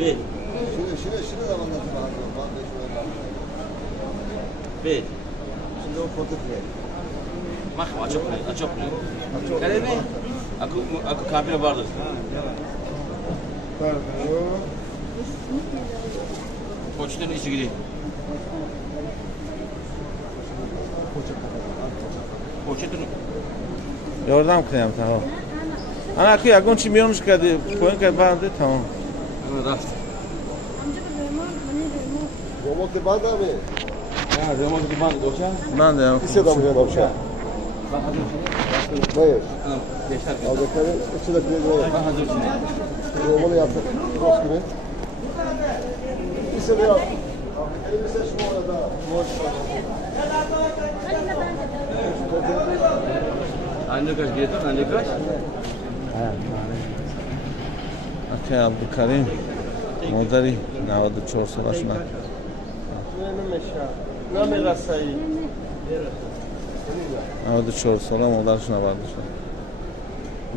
Bel. Şunu da bana Bel. Şimdi o fotoğrafı. Bak açık. Kale mi? Aku kampira vardır. Poçtanın içi gidiyor. Poçtanın. Yordam kılayım tamam. Ana ki yakın çimiyormuş kadi. Koyun kapandı tamam. Ana rast. Romok de banda mı? Ha, remont di band doça. Ben de yok. İse de buraya bakacağım. Bak hazır şimdi. Hayır. Ana geçer. Aldıkları içi de buraya. Bak hazır şimdi. Romalı yaptık. Rost gibi. İse de yap. Elbise şu orada. Boş. Anne kaç gidiyor? Anne kaç? Ake Abdülkarim. Modari. Navadı çorsa başına. Navadı çorsa ola modar şuna vardı.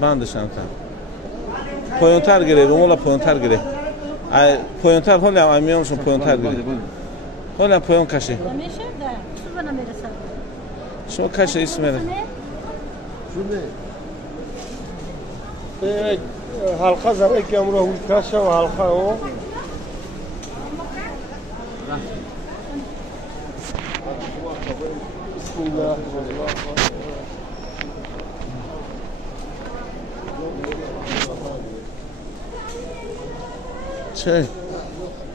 Ben de şanta. Poyontar gire. Rumola poyontar gire. Ay poyontar hola aymiyormuşum poyontar gire. Hola poyon kaşı. Şu kaşı ismeri. Şimdi. halka zar ek yamra hulkaşa ve halka o. Bismillah. Şey.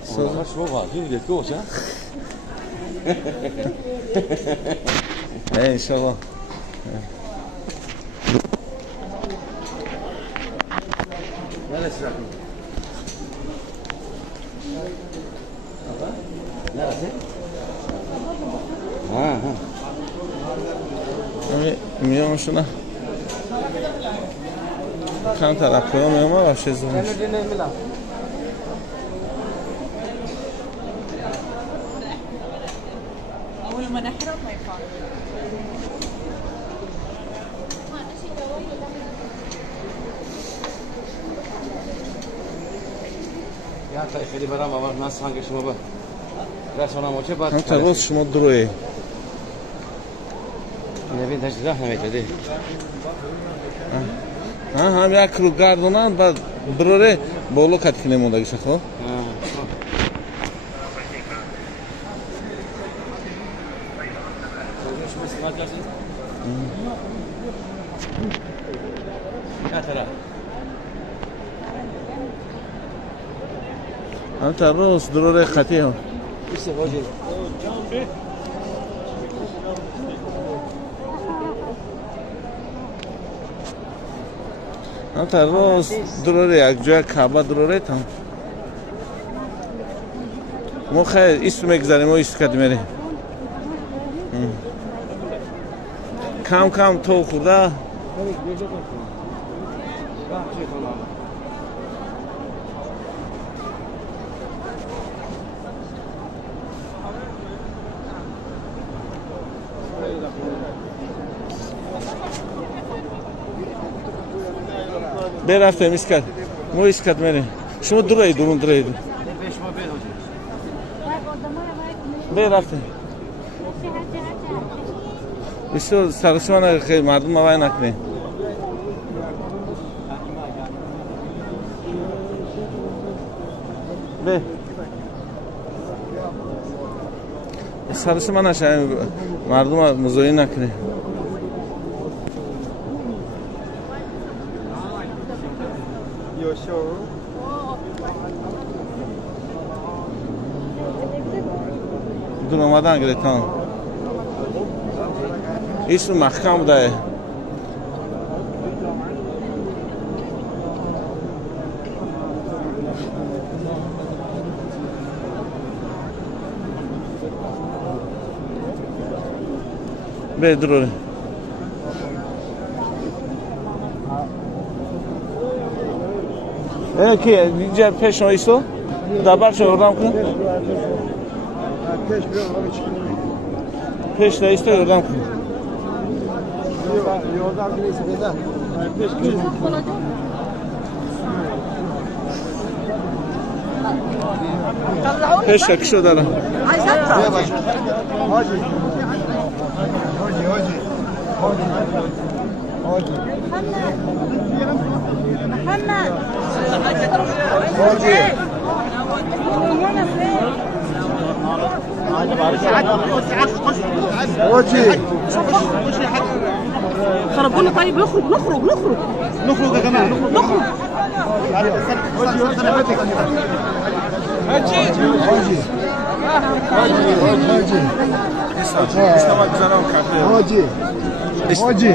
Sonra şu var. Şimdi de koş ha. İnşallah. Neresi rakım? Neresi? Ha. Ama milyon şuna. Kan taraf koyamıyorum ama şey zor. أول ما نحرق ما يفعل. Ya ta خیلی برام آور ناس هنگ شما با رسانه موچه بعد Kan taraf şuma duruyor. نبین داشت راه نمیتده Ha ham ya kru gardonan bad brore bolo katkine moda gişe xo. نه ترا Ham taraf drore khati ho. ایسه واجه Ham taraf drore yak joya kaba drore tam. Mo khay ism megzarim o istkad mere. Kam to khuda. برفتم اسکات مو اسکات منه شما درون برفتم ایشو سرشوانه خیلی مردم موای نکنه به سرشوانه شاید مردم مزوی نکنه دون اومدن گرفتن ایشون محکم بوده به دروره اینه که اینجا پیش نویستو دبر شو اردام کن پیش نویستو اردام کن Yoldan birisi de. 5 kişi دارم عايز اطلع هاجي محمد هاجي خربوا له. طيب نخرج نخرج يا جماعه نخرج هاجي هاجي